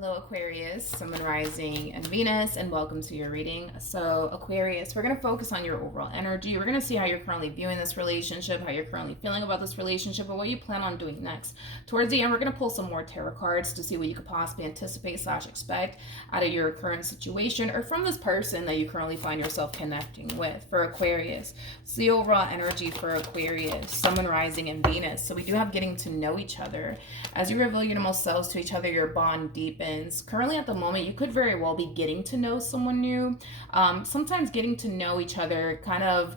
Hello Aquarius, Sun, Moon, Rising, and Venus, and welcome to your reading. So Aquarius, we're going to focus on your overall energy. We're going to see how you're currently viewing this relationship, how you're currently feeling about this relationship, and what you plan on doing next. Towards the end, we're going to pull some more tarot cards to see what you could possibly anticipate / expect out of your current situation or from this person that you currently find yourself connecting with. For Aquarius, so the overall energy for Aquarius, Sun, Moon, Rising, and Venus. So we do have getting to know each other. As you reveal your innermost selves to each other, your bond deepens. Currently at the moment, you could very well be getting to know someone new. Sometimes getting to know each other kind of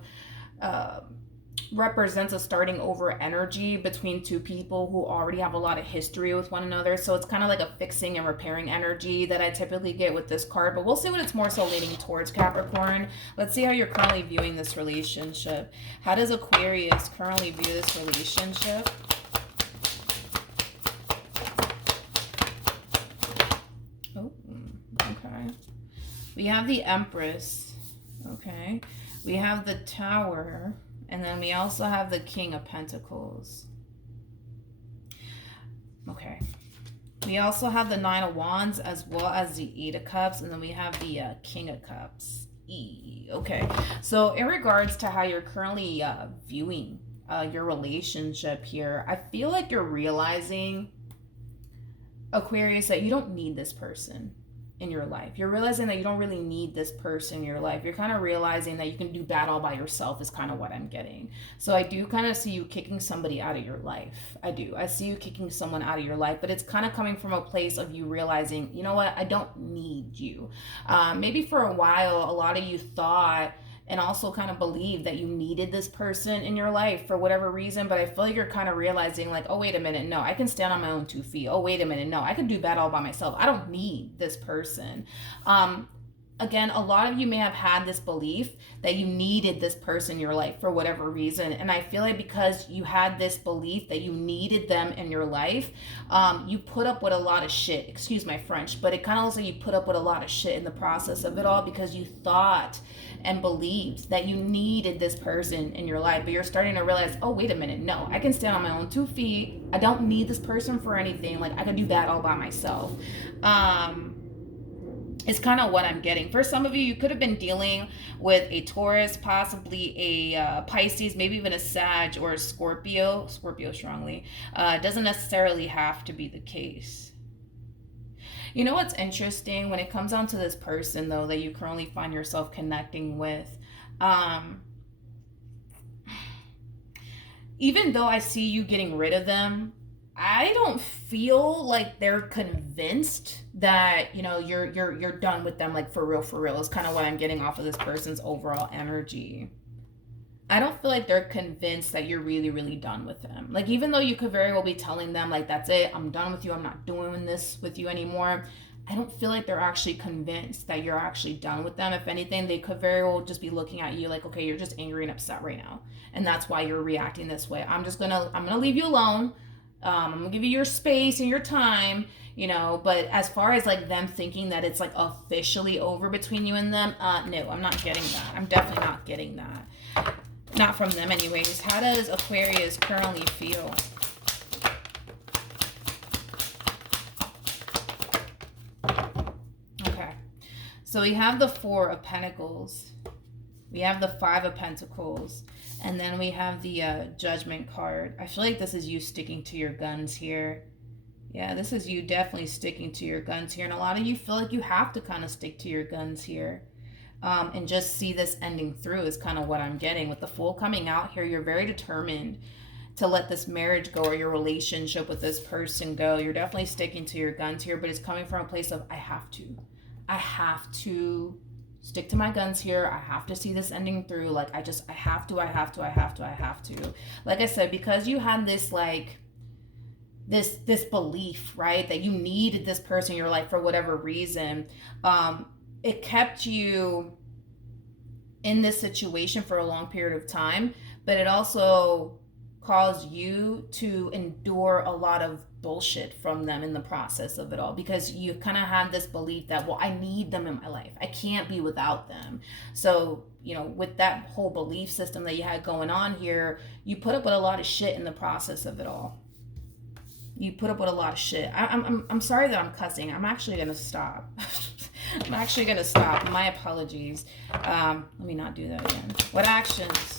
represents a starting over energy between two people who already have a lot of history with one another. So it's kind of like a fixing and repairing energy that I typically get with this card, but we'll see what it's more so leaning towards, Capricorn. Let's see how you're currently viewing this relationship. How does Aquarius currently view this relationship? Okay. We have the Empress. Okay. We have the Tower. And then we also have the King of Pentacles. Okay. We also have the Nine of Wands as well as the Eight of Cups. And then we have the King of Cups. Okay. So in regards to how you're currently viewing your relationship here, I feel like you're realizing, Aquarius, that you don't need this person in your life. You're realizing that you don't really need this person in your life. You're kind of realizing that you can do that all by yourself is kind of what I'm getting. So I do kind of see you kicking somebody out of your life. I do. I see you kicking someone out of your life, but it's kind of coming from a place of you realizing, you know what, I don't need you. Maybe for a while, a lot of you thought and also kind of believe that you needed this person in your life for whatever reason, but I feel like you're kind of realizing like, oh, wait a minute, no, I can stand on my own 2 feet. Oh, wait a minute, no, I can do that all by myself. I don't need this person. Again, a lot of you may have had this belief that you needed this person in your life for whatever reason. And I feel like because you had this belief that you needed them in your life, you put up with a lot of shit. Excuse my French, but it kind of looks like you put up with a lot of shit in the process of it all because you thought and believed that you needed this person in your life. But you're starting to realize, oh, wait a minute, no, I can stand on my own 2 feet. I don't need this person for anything. Like, I can do that all by myself. It's kind of what I'm getting. For some of you, you could have been dealing with a Taurus, possibly a Pisces, maybe even a Sag or a Scorpio. Scorpio strongly. Doesn't necessarily have to be the case. You know what's interesting when it comes down to this person, though, that you currently find yourself connecting with? Even though I see you getting rid of them, I don't feel like they're convinced that, you know, you're done with them, like for real is kind of what I'm getting off of this person's overall energy. I don't feel like they're convinced that you're really done with them. Like, even though you could very well be telling them, like, that's it, I'm done with you, I'm not doing this with you anymore, I don't feel like they're actually convinced that you're actually done with them. If anything, they could very well just be looking at you like, okay, you're just angry and upset right now, and that's why you're reacting this way. I'm gonna leave you alone. I'm gonna give you your space and your time, you know, but as far as like them thinking that it's like officially over between you and them, no, I'm not getting that. I'm definitely not getting that. Not from them anyways. How does Aquarius currently feel? Okay. So we have the Four of Pentacles. We have the Five of Pentacles. And then we have the Judgment card. I feel like this is you sticking to your guns here. Yeah, this is you definitely sticking to your guns here. And a lot of you feel like you have to kind of stick to your guns here. And just see this ending through is kind of what I'm getting. With the Fool coming out here, you're very determined to let this marriage go or your relationship with this person go. You're definitely sticking to your guns here, but it's coming from a place of, I have to stick to my guns here. I have to see this ending through. Like, I have to. Like I said, because you had this, like, this belief, right, that you needed this person in your life for whatever reason, it kept you in this situation for a long period of time, but it also caused you to endure a lot of bullshit from them in the process of it all, because you kind of had this belief that, well, I need them in my life, I can't be without them. So, you know, with that whole belief system that you had going on here, you put up with a lot of shit in the process of it all. You put up with a lot of shit. I'm sorry that I'm cussing. I'm actually gonna stop. I'm actually gonna stop. My apologies. Let me not do that again. What actions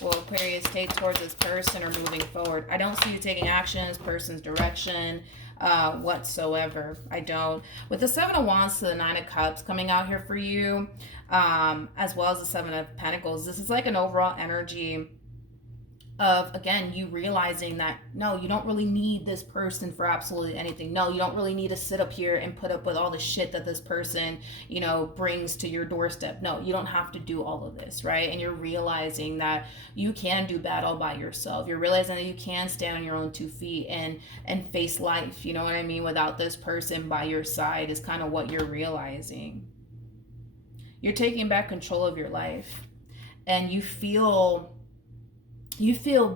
will Aquarius take towards this person or moving forward? I don't see you taking actions, person's direction, whatsoever. I don't. With the Seven of Wands to the Nine of Cups coming out here for you, as well as the Seven of Pentacles, this is like an overall energy of, again, you realizing that, no, you don't really need this person for absolutely anything. No, you don't really need to sit up here and put up with all the shit that this person, you know, brings to your doorstep. No, you don't have to do all of this, right? And you're realizing that you can do battle by yourself. You're realizing that you can stand on your own 2 feet and face life, you know what I mean, without this person by your side is kind of what you're realizing. You're taking back control of your life, and you feel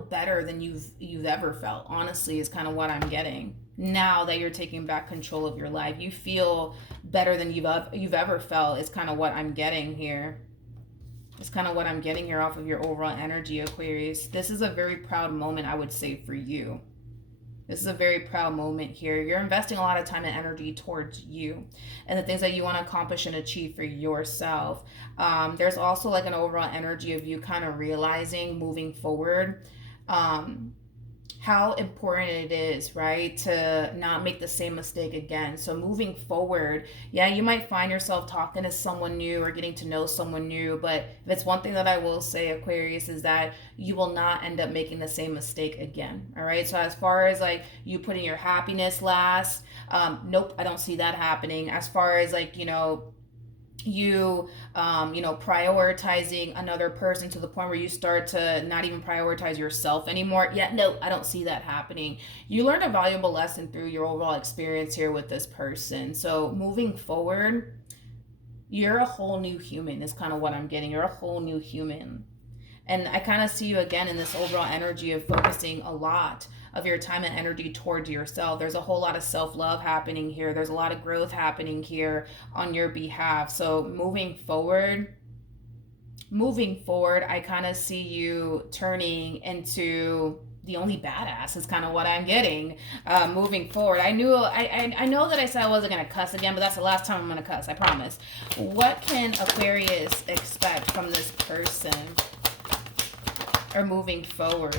better than you've ever felt, honestly, is kind of what I'm getting. Now that you're taking back control of your life, you feel better than you've ever felt, is kind of what I'm getting here. It's kind of what I'm getting here off of your overall energy, Aquarius. This is a very proud moment, I would say, for you. This is a very proud moment here. You're investing a lot of time and energy towards you and the things that you want to accomplish and achieve for yourself. There's also like an overall energy of you kind of realizing moving forward how important it is, right, to not make the same mistake again. So moving forward, yeah, you might find yourself talking to someone new or getting to know someone new, but if it's one thing that I will say, Aquarius, is that you will not end up making the same mistake again. All right, so as far as like you putting your happiness last, nope, I don't see that happening. As far as like, you know, prioritizing another person to the point where you start to not even prioritize yourself anymore. Yeah, no, I don't see that happening. You learned a valuable lesson through your overall experience here with this person. So moving forward, you're a whole new human is kind of what I'm getting. You're a whole new human. And I kind of see you again in this overall energy of focusing a lot of your time and energy towards yourself. There's a whole lot of self-love happening here. There's a lot of growth happening here on your behalf. So moving forward, I kind of see you turning into the only badass is kind of what I'm getting moving forward. I know that I said I wasn't going to cuss again, but that's the last time I'm going to cuss, I promise. What can Aquarius expect from this person or moving forward?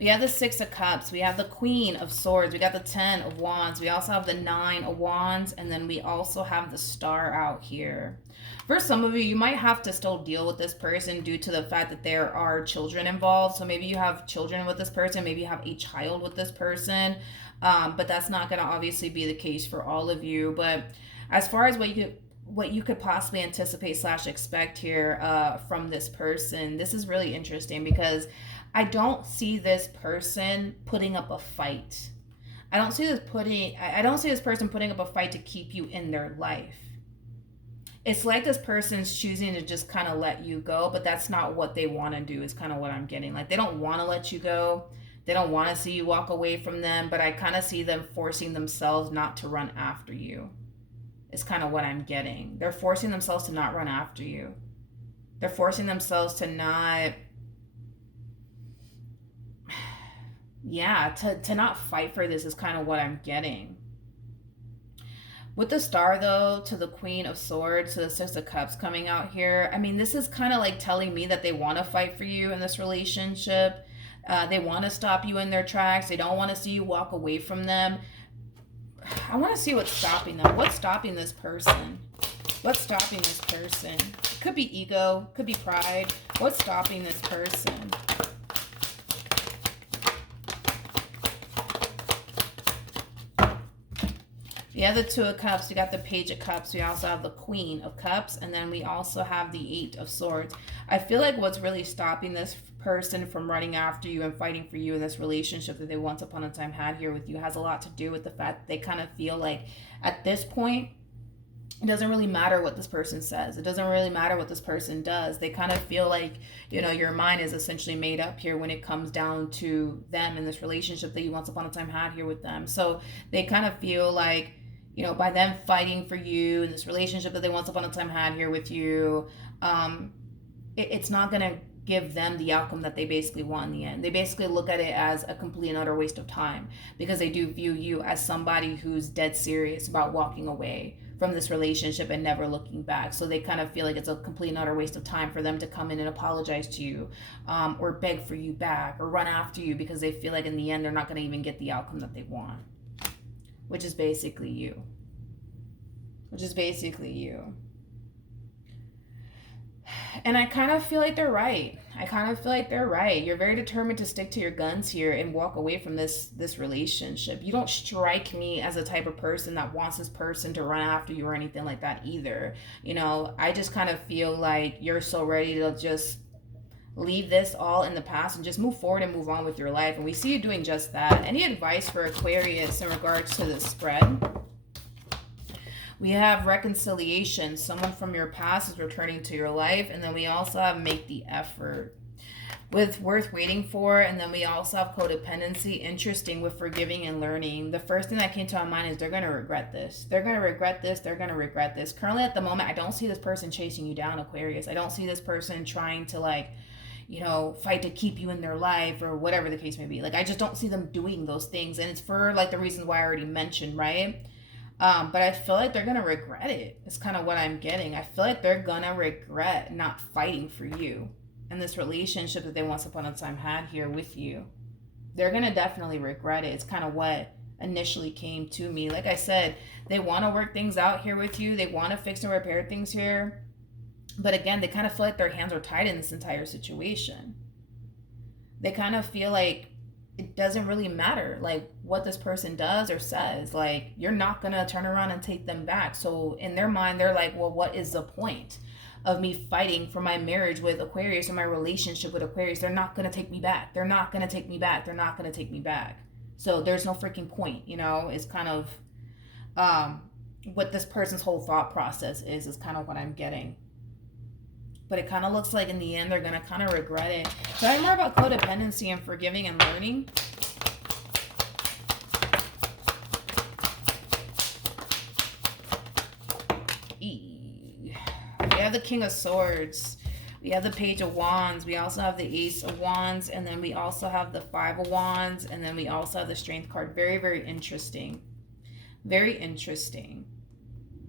We have the Six of Cups. We have the Queen of Swords. We got the 10 of Wands. We also have the 9 of Wands. And then we also have the Star out here. For some of you, you might have to still deal with this person due to the fact that there are children involved. So maybe you have children with this person. Maybe you have a child with this person. But that's not going to obviously be the case for all of you. But as far as what you could possibly anticipate / expect here from this person, this is really interesting because I don't see this person putting up a fight. I don't see this person putting up a fight to keep you in their life. It's like this person's choosing to just kind of let you go, but that's not what they want to do, is kind of what I'm getting. Like, they don't want to let you go. They don't want to see you walk away from them, but I kind of see them forcing themselves not to run after you. It's kind of what I'm getting. They're forcing themselves to not run after you. They're forcing themselves to not... to not fight for this is kind of what I'm getting. With the Star, though, to the Queen of Swords, to the Six of Cups coming out here, I mean, this is kind of like telling me that they want to fight for you in this relationship. They want to stop you in their tracks. They don't want to see you walk away from them. I want to see what's stopping them. What's stopping this person? What's stopping this person? Could be ego, could be pride. What's stopping this person? We have the Two of Cups. We got the Page of Cups. We also have the Queen of Cups. And then we also have the Eight of Swords. I feel like what's really stopping this person from running after you and fighting for you in this relationship that they once upon a time had here with you has a lot to do with the fact that they kind of feel like at this point, it doesn't really matter what this person says. It doesn't really matter what this person does. They kind of feel like, you know, your mind is essentially made up here when it comes down to them in this relationship that you once upon a time had here with them. So they kind of feel like, you know, by them fighting for you in this relationship that they once upon a time had here with you, it's not going to give them the outcome that they basically want in the end. They basically look at it as a complete and utter waste of time, because they do view you as somebody who's dead serious about walking away from this relationship and never looking back. So they kind of feel like it's a complete and utter waste of time for them to come in and apologize to you, or beg for you back, or run after you, because they feel like in the end they're not going to even get the outcome that they want, which is basically you. And I kind of feel like they're right. You're very determined to stick to your guns here and walk away from this relationship. You don't strike me as a type of person that wants this person to run after you or anything like that either. You know, I just kind of feel like you're so ready to just leave this all in the past and just move forward and move on with your life. And we see you doing just that. Any advice for Aquarius in regards to this spread? We have reconciliation. Someone from your past is returning to your life. And then we also have make the effort with worth waiting for. And then we also have codependency. Interesting with forgiving and learning. The first thing that came to my mind is they're going to regret this. They're going to regret this. Currently at the moment, I don't see this person chasing you down, Aquarius. I don't see this person trying to fight to keep you in their life or whatever the case may be. I just don't see them doing those things. And it's for the reasons why I already mentioned, right? But I feel like they're going to regret it. It's kind of what I'm getting. I feel like they're going to regret not fighting for you and this relationship that they once upon a time had here with you. They're going to definitely regret it. It's kind of what initially came to me. Like I said, they want to work things out here with you. They want to fix and repair things here. But again, they kind of feel like their hands are tied in this entire situation. They kind of feel like it doesn't really matter what this person does or says. You're not gonna turn around and take them back. So in their mind, they're like, well, what is the point of me fighting for my marriage with Aquarius or my relationship with Aquarius? They're not gonna take me back. So there's no freaking point, It's kind of what this person's whole thought process is kind of what I'm getting. But it kind of looks like in the end, they're going to kind of regret it. Tell me more about codependency and forgiving and learning. We have the King of Swords. We have the Page of Wands. We also have the Ace of Wands. And then we also have the Five of Wands. And then we also have the Strength card. Very, very interesting. Very interesting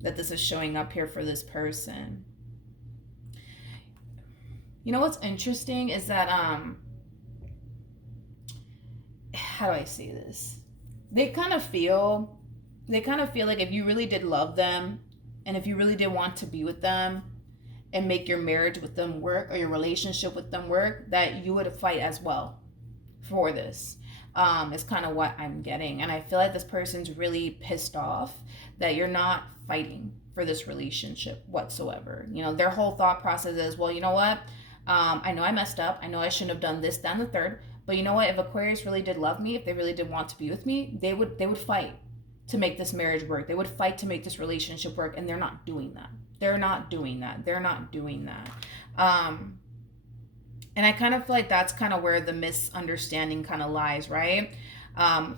that this is showing up here for this person. You know what's interesting is that, how do I say this? They kind of feel like if you really did love them and if you really did want to be with them and make your marriage with them work or your relationship with them work, that you would fight as well for this. Is kind of what I'm getting. And I feel like this person's really pissed off that you're not fighting for this relationship whatsoever. Their whole thought process is, well, you know what? I know I messed up. I know I shouldn't have done this, that, and the third. But you know what? If Aquarius really did love me, if they really did want to be with me, they would fight to make this marriage work. They would fight to make this relationship work, and they're not doing that. And I kind of feel like that's kind of where the misunderstanding kind of lies, right?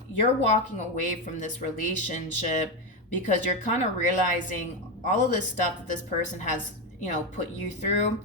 You're walking away from this relationship because you're kind of realizing all of this stuff that this person has, put you through.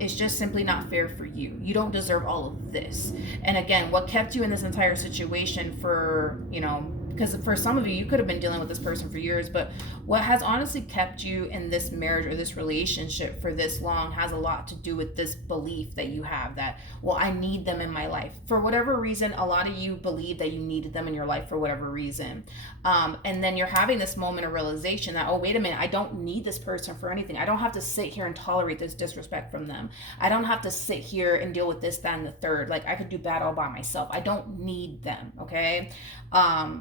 It's just simply not fair for you. You don't deserve all of this. And again, what kept you in this entire situation for, because for some of you, you could have been dealing with this person for years, but what has honestly kept you in this marriage or this relationship for this long has a lot to do with this belief that you have that, well, I need them in my life. For whatever reason, a lot of you believe that you needed them in your life for whatever reason. And then you're having this moment of realization that, oh, wait a minute, I don't need this person for anything. I don't have to sit here and tolerate this disrespect from them. I don't have to sit here and deal with this, that, and the third. I could do bad all by myself. I don't need them, okay?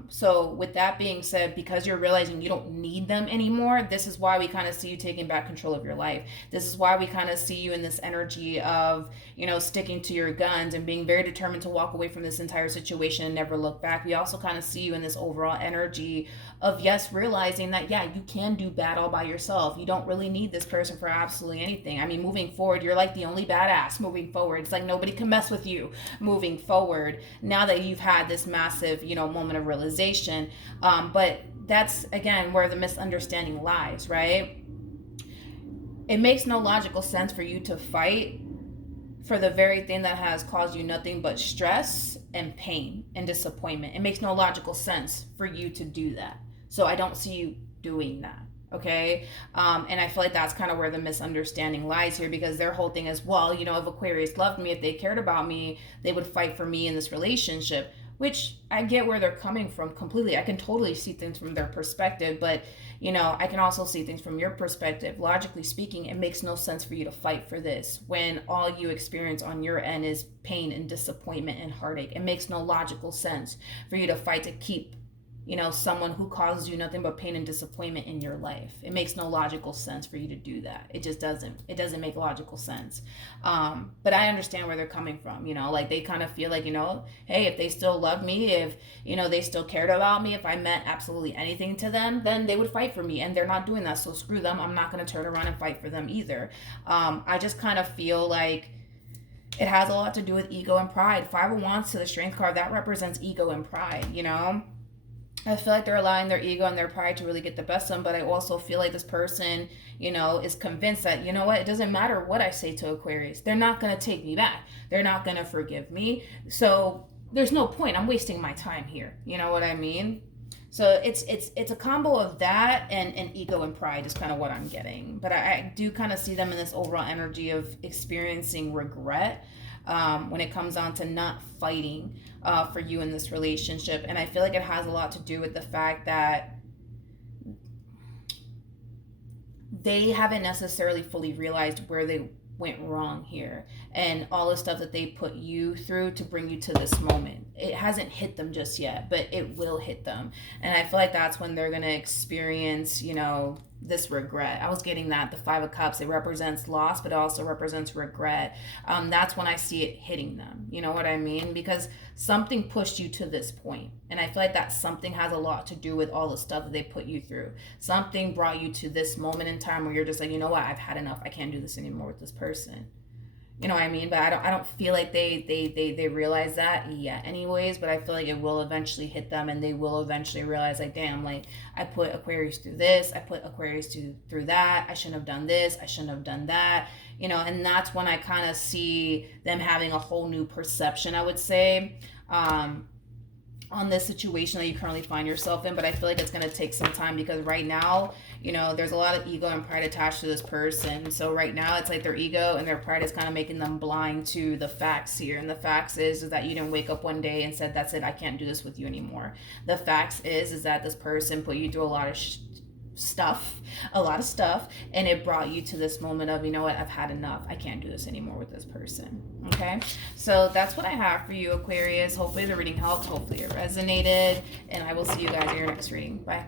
So with that being said, because you're realizing you don't need them anymore, this is why we kind of see you taking back control of your life. This is why we kind of see you in this energy of, sticking to your guns and being very determined to walk away from this entire situation and never look back. We also kind of see you in this overall energy of, yes, realizing that, yeah, you can do bad all by yourself. You don't really need this person for absolutely anything. I mean, moving forward, you're the only badass moving forward. It's nobody can mess with you moving forward now that you've had this massive, moment of realization. But that's, again, where the misunderstanding lies, right? It makes no logical sense for you to fight for the very thing that has caused you nothing but stress and pain and disappointment. It makes no logical sense for you to do that. So I don't see you doing that. Okay. And I feel like that's kind of where the misunderstanding lies here, because their whole thing is, well, you know, if Aquarius loved me, if they cared about me, they would fight for me in this relationship, which I get where they're coming from completely. I can totally see things from their perspective, but you know, I can also see things from your perspective. Logically speaking, it makes no sense for you to fight for this when all you experience on your end is pain and disappointment and heartache. It makes no logical sense for you to fight to keep, you know, someone who causes you nothing but pain and disappointment in your life. It makes no logical sense for you to do that. It just doesn't. It doesn't make logical sense. But I understand where they're coming from. You know, like they kind of feel like, you know, hey, if they still love me, if, you know, they still cared about me, if I meant absolutely anything to them, then they would fight for me. And they're not doing that. So screw them. I'm not going to turn around and fight for them either. I just kind of feel like it has a lot to do with ego and pride. Five of Wands to the Strength card, that represents ego and pride, you know? I feel like they're allowing their ego and their pride to really get the best of them, but I also feel like this person, you know, is convinced that, you know what, it doesn't matter what I say to Aquarius. They're not going to take me back. They're not going to forgive me. So there's no point. I'm wasting my time here. You know what I mean? So it's a combo of that and ego and pride is kind of what I'm getting. But I do kind of see them in this overall energy of experiencing regret when it comes on to not fighting for you in this relationship. And I feel like it has a lot to do with the fact that they haven't necessarily fully realized where they went wrong here and all the stuff that they put you through to bring you to this moment. It hasn't hit them just yet, but it will hit them. And I feel like that's when they're going to experience, you know, this regret. I was getting that the Five of Cups, it represents loss, but it also represents regret. That's when I see it hitting them. You know what I mean? Because something pushed you to this point. And I feel like that something has a lot to do with all the stuff that they put you through. Something brought you to this moment in time where you're just like, you know what, I've had enough. I can't do this anymore with this person. You know what I mean? But I don't feel like they realize that yet anyways, but I feel like it will eventually hit them and they will eventually realize like, damn, like I put Aquarius through this, I put Aquarius through that, I shouldn't have done this, I shouldn't have done that, you know, and that's when I kind of see them having a whole new perception, I would say, on this situation that you currently find yourself in. But I feel like it's going to take some time because right now, you know, there's a lot of ego and pride attached to this person. So right now it's like their ego and their pride is kind of making them blind to the facts here. And the facts is that you didn't wake up one day and said, that's it, I can't do this with you anymore. The facts is that this person put you through a lot of a lot of stuff, and it brought you to this moment of, you know what, I've had enough, I can't do this anymore with this person. Okay, so that's what I have for you, Aquarius. Hopefully the reading helped, hopefully it resonated, and I will see you guys in your next reading. Bye.